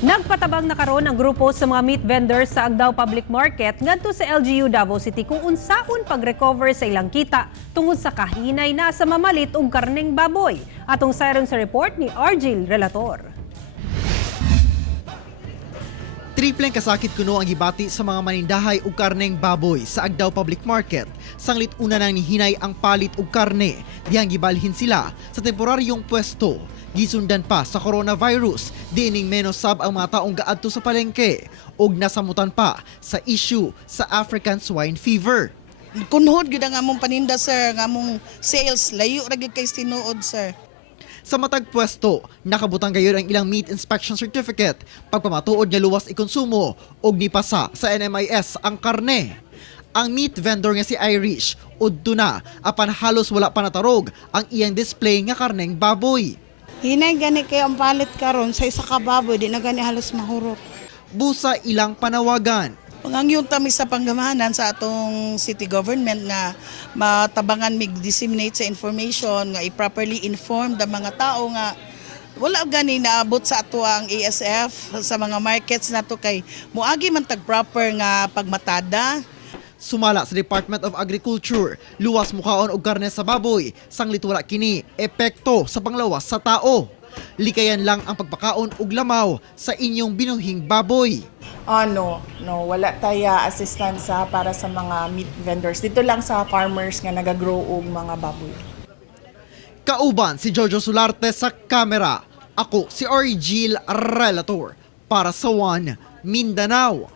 Nagpatabang na karon ang grupo sa mga meat vendors sa Agdao Public Market ngadto sa LGU Davao City kung unsaon pag-recover sa ilang kita tungod sa kahinay na sa mamalit og karneng baboy. Atong sayron sa report ni Argil Relator. Tripleng kasakit kuno ang gibati sa mga manindahay og karneng baboy sa Agdao Public Market. Sanglit una nang nihinay ang palit og karne, dihang gibalhin sila sa temporaryong pwesto. Gisundan pa sa coronavirus, diining menos sab ang mga taong gaadto sa palengke ug nasamutan pa sa issue sa African swine fever. Kunhod gyud ang among paninda sir, ang among sales layo ra gyud kay tinuod sir. Sa matag pwesto, nakabutang gayud ang ilang meat inspection certificate pagpamatuod nga luwas ikonsumo ug nipasa sa NMIS ang karne. Ang meat vendor nga si Irish udto na apan halos wala pa natarog ang iyang display nga karneng baboy. Hinay gani kay ang palit karon sa isa ka baboy di na gani halos mahurot. Busa ilang panawagan. Pangangyon tami sa panggamahanan sa atong city government nga matabangan mig disseminate sa information nga i-properly inform the mga tao nga wala gani naabot sa ato ang ASF sa mga markets nato kay muagi man tag proper nga pagmatada. Sumala sa Department of Agriculture, luwas mukaon og karne sa baboy, sanglit wala kini epekto sa panglawas sa tao. Likayan lang ang pagpakaon og lamaw sa inyong binuhing baboy. No, wala taya assistance para sa mga meat vendors. Dito lang sa farmers nga nagagrow og mga baboy. Kauban si Jojo Solarte sa kamera. Ako si Argil Relator para sa One Mindanao.